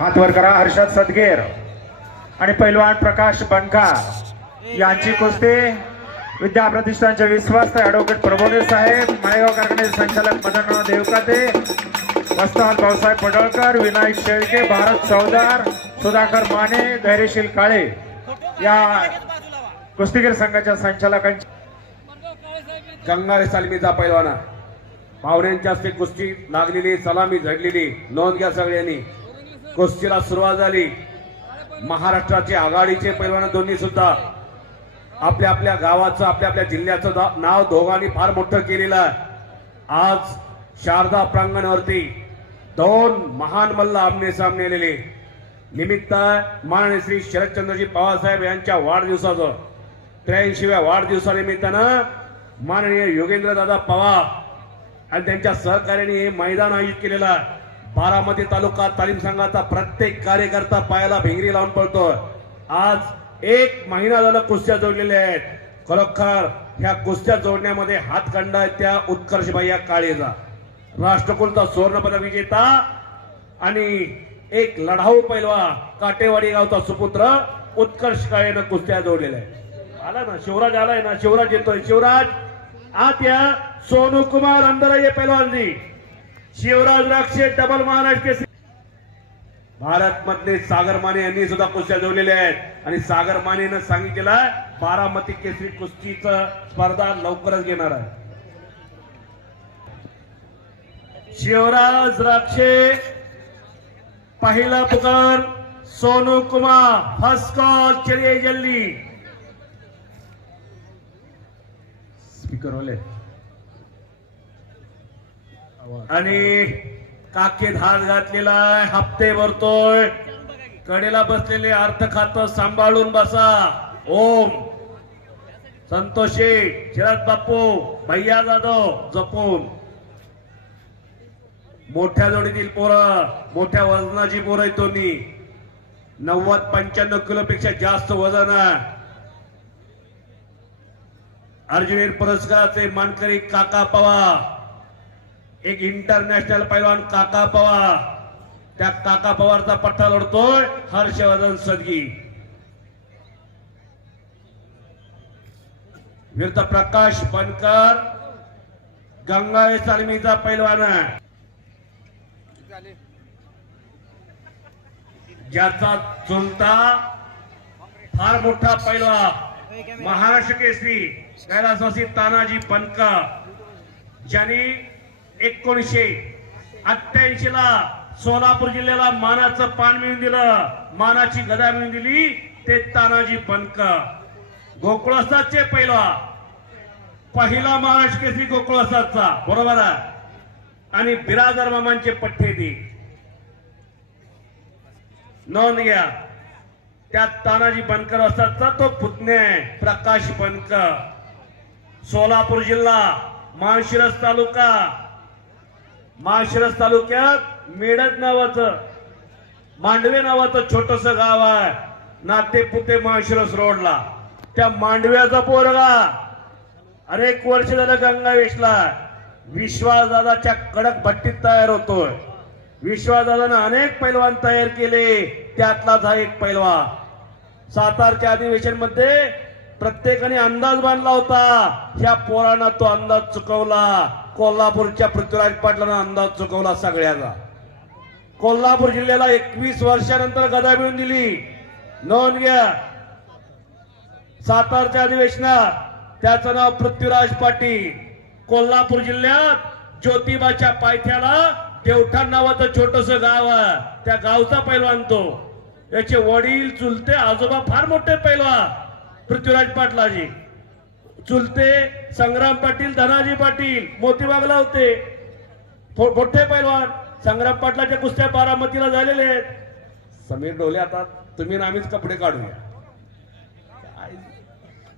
हातवर करा हर्षद सदगीर. आणि पैलवान प्रकाश बनका यांची कुस्ती विद्या प्रतिष्ठानचे विश्वास ऍडव्होकेट प्रबोधे साहेब माळेगाव कारखान्याचे संचालक मदनराव देवकाते वस्ताद भाऊसाहेब पडळकर विनायक शेळके भारत चौदार सुधाकर माने धैर्यशील काळे. या कुस्तीगीर संघाच्या संचालकांची गंगारे सालमीचा पैलवाना. पाहुण्यांच्या हस्ते कुस्ती लागलेली सलामी झडलेली. नोंद घ्या सगळ्यांनी. कुस्तीला सुरुवात झाली. महाराष्ट्राचे आघाडीचे पैलवान दोन्ही सुद्धा आपल्या आपल्या गावाचं आपल्या आपल्या जिल्ह्याचं दा- नाव दोघांनी फार मोठं केलेलं आहे. आज शारदा प्रांगणावरती दोन महान मल्ल आमने सामने आलेले. निमित्त माननीय श्री शरदचंद्रजी पवारसाहेब यांच्या वाढदिवसाचं त्र्याऐंशीव्या वाढदिवसानिमित्तानं माननीय योगेंद्र दादा पवार आणि त्यांच्या सहकार्याने हे मैदान आयोजित केलेलं आहे. बारामती तालुका तालीम संघाचा प्रत्येक कार्यकर्ता पायाला भिंगरी लावून पडतो आज एक महिना झाला कुस्त्या जोडलेल्या आहेत. खरोखर ह्या कुस्त्या जोडण्यामध्ये हातखंडा आहे त्या उत्कर्ष भैया काळेचा. राष्ट्रकुलचा सुवर्ण पदक विजेता आणि एक लढाऊ पैलवा काटेवाडी गावचा सुपुत्र उत्कर्ष काळेनं कुस्त्या जोडलेल्या आहे आला ना शिवराज आलाय ना शिवराज येतोय. शिवराज आत या सोनू कुमार अंदर पैलवानजी. शिवराज राक्षे डबल महाराष्ट्र केसरी. भारत मधले सागर माने यांनी सुद्धा कुस्त्या जोडलेल्या आहेत. आणि सागर मानेनं सांगितलेलं बारामती केसरी कुस्तीचं स्पर्धा लवकरच घेणार आहे. शिवराज राक्षे पहिला पुकार सोनू कुमार फर्स्ट कॉल चलिए जल्दी स्पीकर वाले. आणि काकीत हात घातलेला आहे हप्ते भरतोय. कडेला बसलेले अर्थ खात सांभाळून बसा. ओम. संतोषी शरद बापू भैया जाधव जपून. मोठ्या जोडीतील पोरं मोठ्या वजनाची पोरं आहेत दोन्ही. नव्वद पंच्याण्णव किलो पेक्षा जास्त वजन आहे. अर्जुनीर पुरस्काराचे मानकरी काका पवार. एक इंटरनॅशनल पैलवान काका पवार. त्या काका पवारचा पट्टा लढतोय हर्षवर्धन सदगी. विरुद्ध प्रकाश बनकर गंगावे तालमीचा पैलवान आहे. ज्याचा चुलता फार मोठा पैलवा महाराष्ट्र केसरी कैलासवासी तानाजी बनका ज्यांनी एकोणीसशे अठ्ठ्याऐंशी ला सोलापूर जिल्ह्याला मानाचं पान मिळून दिलं. मानाची गदा मिळून दिली. ते तानाजी बनका. गोकुळासाचे पहिला. पहिला महाराष्ट्र केसरी गोकुळासाचा बरोबर आहे? आणि बिराजर मामांचे पठ्ठे दे नोंद घ्या. त्यात तानाजी बनकर असताचा तो पुतणे प्रकाश बनकर सोलापूर जिल्हा माळशिरस तालुका माळशिरस तालुक्यात मेडत नावाचं मांडवे नावाचं छोटस गाव आहे. नातेपुते माळशिरस रोडला. त्या मांडव्याचा पोरगा अरे एक वर्ष झालं गंगा वेशला विश्वासदादाच्या कडक भट्टीत तयार होतोय. विश्वासदादानं अनेक पैलवान तयार केले. त्यातलाच हा एक पैलवा सातारच्या अधिवेशनमध्ये प्रत्येकाने अंदाज बांधला होता. ह्या पोरानं तो अंदाज चुकवला. कोल्हापूरच्या पृथ्वीराज पाटलानं अंदाज चुकवला सगळ्याचा कोल्हापूर जिल्ह्याला एकवीस वर्षानंतर गदा मिळून दिली. नोंद घ्या. सातारच्या अधिवेशनात त्याचं नाव पृथ्वीराज पाटील. कोल्हापूर जिल्ह्यात ज्योतिबाच्या पायथ्याला देवठाण नावाचं छोटस गाव आहे. त्या गावचा पैलवान तो. याचे वडील चुलते आजोबा फार मोठे पैलवान पृथ्वीराज पाटलाजी. चुलते संग्राम पाटील धनाजी पाटील मोतीबागला होते. मोठे पैलवान संग्राम पाटलाच्या कुस्त्या बारामतीला झालेले आहेत. समीर डोले आता तुम्ही ना आम्हीच कपडे काढूया?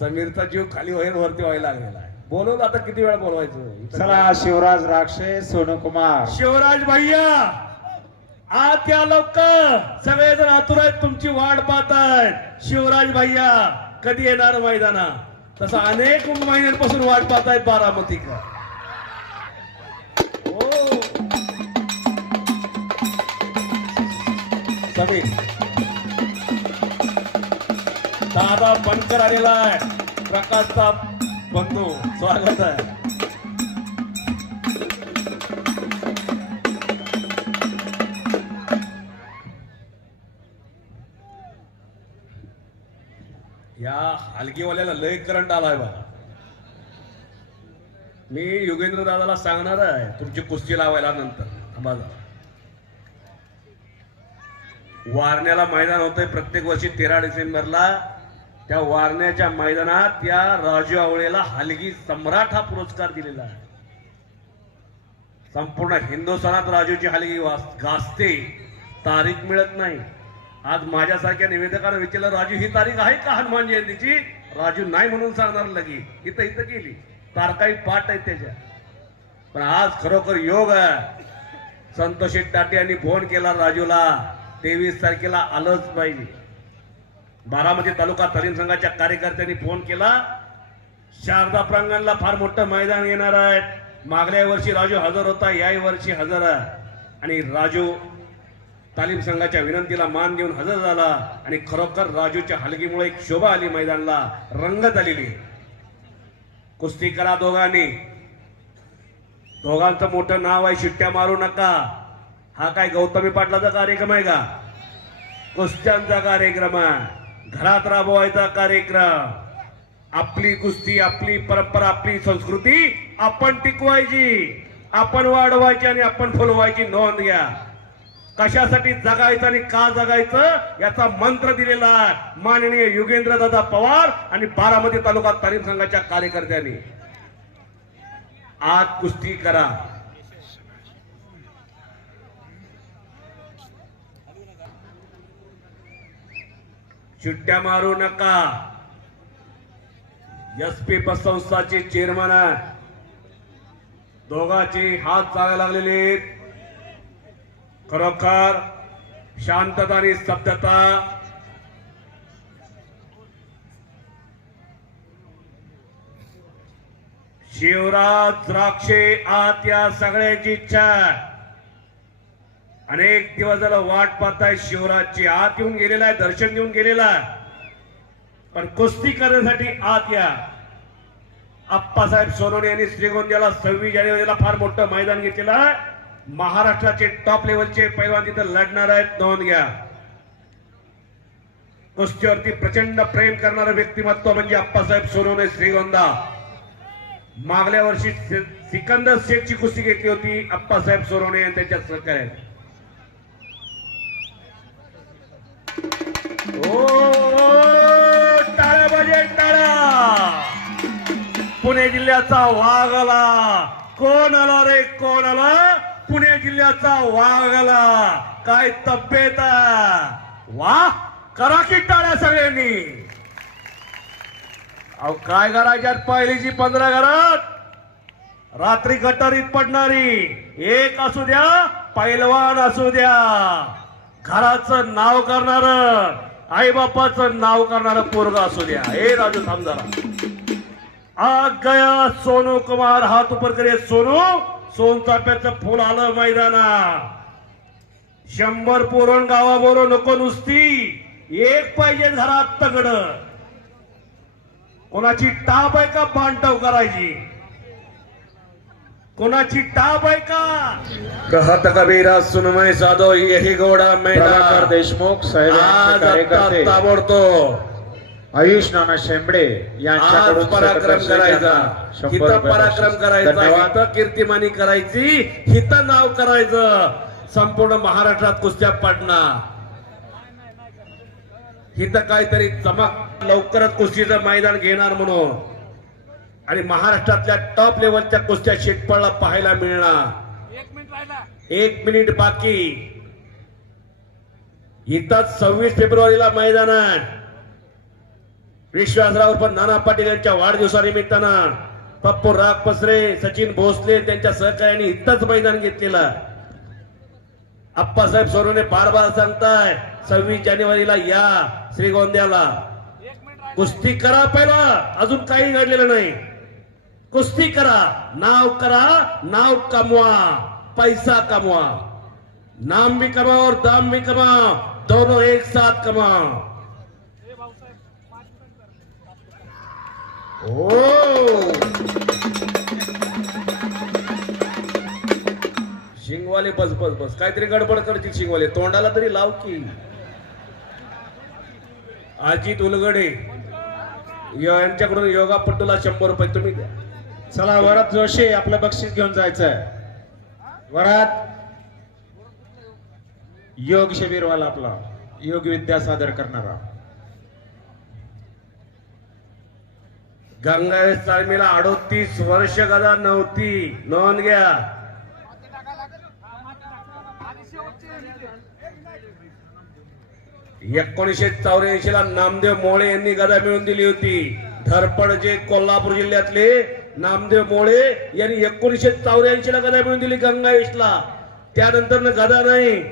समीरचा जीव खाली होईल वरती व्हायला लागलेला आहे. बोलवलं आता किती वेळा बोलवायचं? चला शिवराज राक्षे सोनू कुमार शिवराज भैया आत या लवकर. सगळेजण आतुर आहेत तुमची वाट पाहत आहेत शिवराज भैया कधी येणार मैदाना तसा अनेक महिन्यांपासून वाट पाहत आहे बारामतीकर. हो. सभी दादा बनकर आलेला आहे प्रकाशचा बंधू. स्वागत आहे. हलकीवाल्याला हलगीवाल्याला लय करंट आलाय बघा. मी योगेंद्र दादाला सांगणार आहे तुमची कुस्ती लावायला नंतर. थांबा वारण्याला मैदान होतंय प्रत्येक वर्षी तेरा डिसेंबरला. त्या वारण्याच्या मैदानात त्या राजू आवळेला हलगी सम्राट हा पुरस्कार दिलेला आहे. संपूर्ण हिंदुस्थानात राजूची हलगी गाजते. तारीख मिळत नाही. आज माझ्यासारख्या निवेदकाने विचारलं राजू ही तारीख आहे का हनुमान जयंतीची? राजू नाही म्हणून सांगणार लगी. इथं इथं केली तारकाही पाठ आहेत त्याच्या. पण आज खरोखर योग आहे. संतोषी टाटे यांनी फोन केला राजूला. तेवीस तारखेला आलंच पाहिजे. बारामती तालुका तरीन संघाच्या कार्यकर्त्यांनी फोन केला. शारदा प्रांगणला फार मोठं मैदान येणार आहे. मागल्या वर्षी राजू हजर होता याही वर्षी हजर आहे. आणि राजू तालीम संघाच्या विनंतीला मान देऊन हजर झाला आणि खरोखर राजूच्या हलगीमुळे एक शोभा आली मैदानाला रंगत आलेली. कुस्ती करा दोघांनी. दोघांचं मोठं नाव आहे शिट्ट्या मारू नका. हा काय गौतमी पाटलाचा कार्यक्रम आहे का? कुस्त्यांचा कार्यक्रम आहे. घरात राबवायचा कार्यक्रम. आपली कुस्ती आपली परंपरा आपली संस्कृती आपण टिकवायची. आपण वाढवायची आणि आपण फुलवायची नोंद घ्या. कशासाठी जगायचं आणि का जगायचं याचा मंत्र दिलेला आहे. माननीय युगेंद्र दादा पवार आणि बारामती तालुका तालीम संघाच्या कार्यकर्त्यांनी. आज कुस्ती करा. चिट्ट्या मारू नका. एस पी संस्थाचे चेअरमन आहे दोघांचे हात चालायला लागलेले आहेत. खरोखर शांतता आणि स्तब्धता. शिवराज द्राक्षे आत या सगळ्यांची इच्छा अनेक दिवस झालं वाट पाहताय शिवराजची. आत येऊन गेलेला आहे दर्शन घेऊन गेलेला आहे. पण कुस्ती करण्यासाठी आत या. आप्पासाहेब सोनवणे यांनी श्रीगोंद्याला सव्वीस जानेवारीला फार मोठं मैदान घेतलेलं आहे. महाराष्ट्राचे टॉप लेवलचे पैलवान तिथं लढणार आहेत नोंद घ्या. कुस्तीवरती प्रचंड प्रेम करणारं व्यक्तिमत्व म्हणजे अप्पासाहेब सोनवणे श्रीगोंदा. मागल्या वर्षी सिकंदर शेखची कुस्ती घेतली होती अप्पासाहेब सोनवणे आणि त्यांच्या सहकार्यात ओ टाळ्या पाहिजे टाळ्या. पुणे जिल्ह्याचा वाघ आला कोण आला रे कोण आला? पुणे जिल्ह्याचा वाघ आला काय तब्येत वा करा की टाळ्या सगळ्यांनी. अहो काय करायच्यात पहिलीची पंधरा घरात? रात्री गटारीत पडणारी एक असू द्या पैलवान असू द्या. घराचं नाव करणार आई बापाचं नाव करणार पोरग असू द्या. हे राजू थांब जरा. आग गया सोनू कुमार हात उपर करे सोनू. सोनचाफ्याचं फुल आलं मैदाना शंभर पोरण गावाबरोबर नको नुसती. एक पाहिजे घरात तगड. कोणाची टाप आहे का बांधटाव करायची? कोणाची टाप आहे का? कहत कबीरा सुनमय साधो यही गोडा प्रभाकर देशमुख साहेब ताबडतोब आयुष नाना शेंबडे यांच्याकडून पराक्रम करायचा. रुपये पराक्रम. करायचा. हिथं कीर्तिमानी करायची. हिथं नाव करायचं. संपूर्ण महाराष्ट्रात कुस्त्या पडणार. हिथं काहीतरी चमक. लवकरच कुस्तीचं मैदान घेणार म्हणून. आणि महाराष्ट्रातल्या टॉप लेवलच्या कुस्त्या शेटपळला पाहायला मिळणार. एक मिनिट बाकी. इथंच सव्वीस फेब्रुवारीला मैदान आहे. विश्वासराव पण नाना पाटील यांच्या वाढदिवसानिमित्तानं पप्पू राग पसरे सचिन भोसले त्यांच्या सहकार्याने इथंच मैदान घेतलेलं. आप्पासाहेब सोनवणे बार बार सांगताय सव्वीस जानेवारीला या श्रीगोंद्याला. कुस्ती करा पहिला अजून काही घडलेलं नाही. कुस्ती करा नाव करा नाव कमवा पैसा कमवा. नाम भी कमाओ और दाम भी कमाओ दोनों एक साथ कमा ओ! शिंगवाले बस बस बस. काहीतरी गडबड करतील शिंगवाले. तोंडाला तरी लाव की. अजित उलगडे यांच्याकडून योगा पट्टूला शंभर रुपये तुम्ही द्या. चला वरात जोशी आपलं बक्षीस घेऊन जायचंय. वरात योग शिबिरवाला आपला. योग विद्या सादर करणारा. गंगावेश तालमीला अडोतीस वर्ष गदा नव्हती. नोंद घ्या. एकोणीसशे चौऱ्याऐंशी ला नामदेव मोळे यांनी गदा मिळवून दिली होती. धरपड जे कोल्हापूर जिल्ह्यातले नामदेव मोळे यांनी एकोणीशे चौऱ्याऐंशी ला गदा मिळून दिली गंगावेशला त्यानंतर गदा नाही.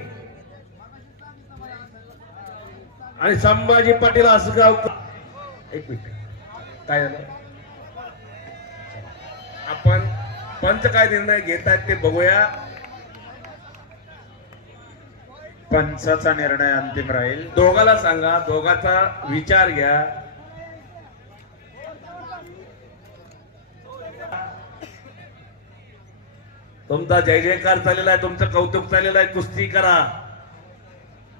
आणि संभाजी पाटील असगाव एक मिनिट. काय झालं? आपण पंच काय निर्णय घेत आहेत ते बघूया. पंचाचा निर्णय अंतिम राहील. दोघाला सांगा दोघाचा विचार घ्या. तुमचा जय जयकार चाललेला आहे तुमचं कौतुक चाललेलं आहे कुस्ती करा.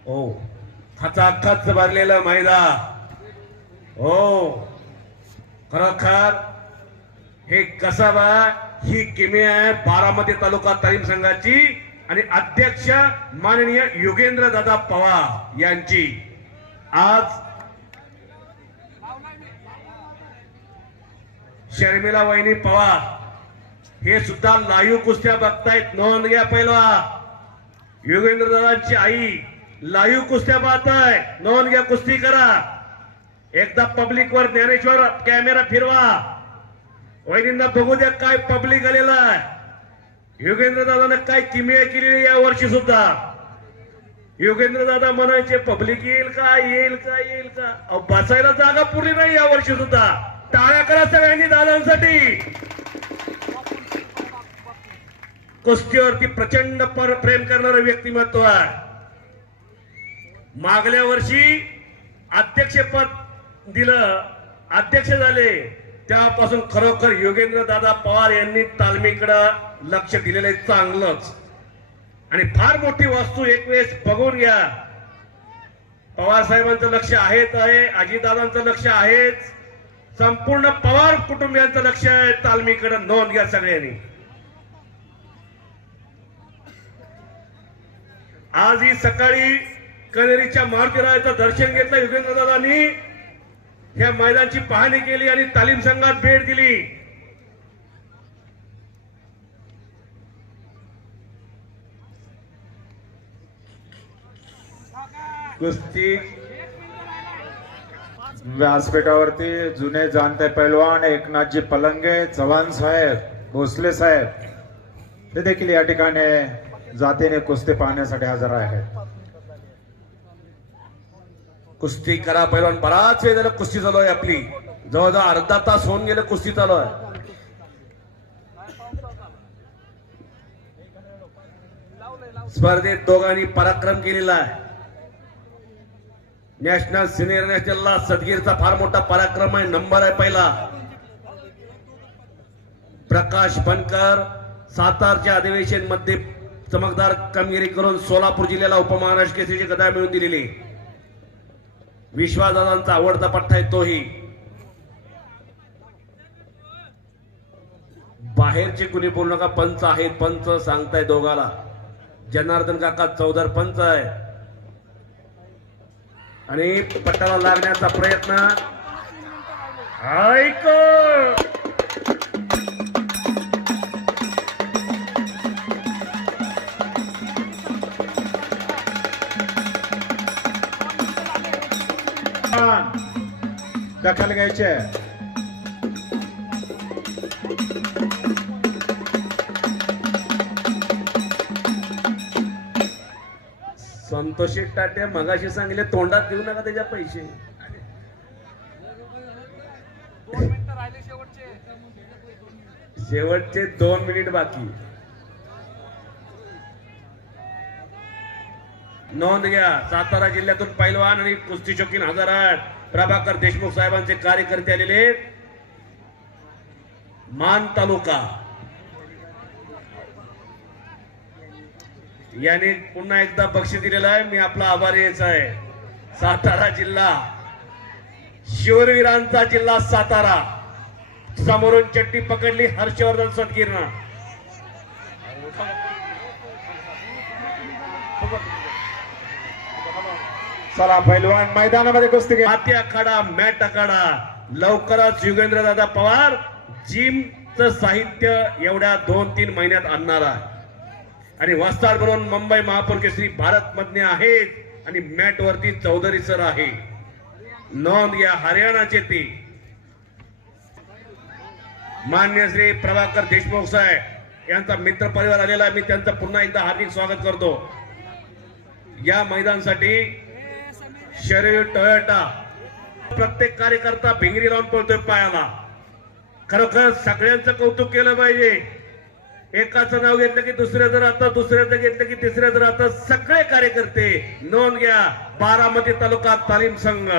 हो. खचाखच भरलेलं मैदान. हो. खरोखर हे कसबा ही किमी आहे बारामती तालुका तालीम संघाची आणि अध्यक्ष माननीय योगेंद्र दादा पवार यांची. आज शर्मिला वहिनी पवार हे सुद्धा लाईव्ह कुस्त्या बघतायत. नोंद घ्या पहिला. योगेंद्र दादांची आई लाईव्ह कुस्त्या पाहताय. नोंद घ्या कुस्ती करा. एकदा पब्लिक वर ज्ञानेश्वर कॅमेरा फिरवा. वहिनींना बघू द्या काय पब्लिक आलेला आहे. योगेंद्र दादानं काय किमिया केलेली या वर्षी सुद्धा. योगेंद्र दादा म्हणायचे पब्लिक येईल का? येईल का? येईल का? अहो, बसायला जागा पुरली नाही या वर्षी सुद्धा. टाळ्या करा सगळ्यांनी दादांसाठी. कुस्तीवरती प्रचंड पर प्रेम करणारं व्यक्तिमत्व आहे. मागल्या वर्षी अध्यक्षपद दिलं अध्यक्ष झाले. त्यापासून खरोखर योगेंद्र दादा पवार यांनी तालमीकडं लक्ष दिलेलं आहे चांगलंच. आणि फार मोठी वस्तू एक वेळेस बघून घ्या. पवार साहेबांचं लक्ष आहेच आहे अजितदादांचं लक्ष आहेच. संपूर्ण पवार कुटुंबियांचं लक्ष आहे तालमीकडे नोंद घ्या सगळ्यांनी. आज ही सकाळी कनेरीच्या मारुतीरायाचं दर्शन घेतलं युगेंद्र या ह्या मैदानची पाहणी केली आणि तालीम संघात भेट दिली. कुस्ती व्यासपीठावरती जुने जाणते पैलवान एकनाथजी पलंगे चव्हाण साहेब भोसले साहेब. ते देखील या ठिकाणी जातीने कुस्ती पाहण्यासाठी हजर आहेत. कुस्ती करा पहिलवान. बराच वेळ झाला कुस्ती चालू आहे आपली. जवळजवळ अर्धा तास होऊन गेलं कुस्ती चालू आहे स्पर्धेत दोघांनी पराक्रम केलेला आहे. नॅशनल सिनियर नॅशनलला सदगीरचा फार मोठा पराक्रम आहे. नंबर आहे पहिला. प्रकाश बनकर सातारच्या अधिवेशनमध्ये चमकदार कामगिरी करून सोलापूर जिल्ह्याला उपमहाराष्ट्र केसरीची गदा मिळवून दिलेली. विश्वासदादांचा आवडता पट्टा आहे तोही. बाहेरचे कुणी बोलू नका पंच आहेत पंच सांगताय दोघाला. जनार्दन काका चौधर पंच आहे. आणि पट्टाला लागण्याचा प्रयत्न. ऐक! दखल घ्यायचे? संतोषी टाटे मगाशी सांगितले तोंडात देऊ नका त्याच्या पैसे. शेवटचे दोन मिनिट बाकी. नोंद घ्या. सातारा जिल्ह्यातून पैलवान आणि कुस्ती शौकीन हजार आठ. प्रभाकर देशमुख साहेबांचे कार्यकर्ते आलेले मान तालुका. यांनी पुन्हा एकदा बक्षीस दिलेलं आहे. मी आपला आभारी यायचा आहे. सातारा जिल्हा. शिवरवीरांचा जिल्हा सातारा. समोरून चट्टी पकडली. हर्षवर्धन सदगिरणा चला पैलवान मैदानामध्ये कुस्ती घ्या माती आखाडा मॅट आखाडा. लवकरच युगेंद्र दादा पवार जिमचं साहित्य एवढ्या दोन तीन महिन्यात आणणार आहे. आणि वस्ताद म्हणून मुंबई महापौर केसरी भारत मधने आहेत आणि मॅट वरती चौधरी सर आहे. नोंद या हरियाणाचे ते. मान्य श्री प्रभाकर देशमुख साहेब यांचा मित्र परिवार आलेला आहे. मी त्यांचं पुन्हा एकदा हार्दिक स्वागत करतो. या मैदानासाठी शरीर टोयोटा. प्रत्येक कार्यकर्ता भिंगरी लावून पळतोय पायाला. खरोखर सगळ्यांचं कौतुक केलं पाहिजे. एकाचं नाव घेतलं की दुसऱ्याचं राहतं दुसऱ्याचं घेतलं की तिसऱ्याचं राहतं. सगळे कार्यकर्ते नोंद घ्या. बारामती तालुका तालीम संघ.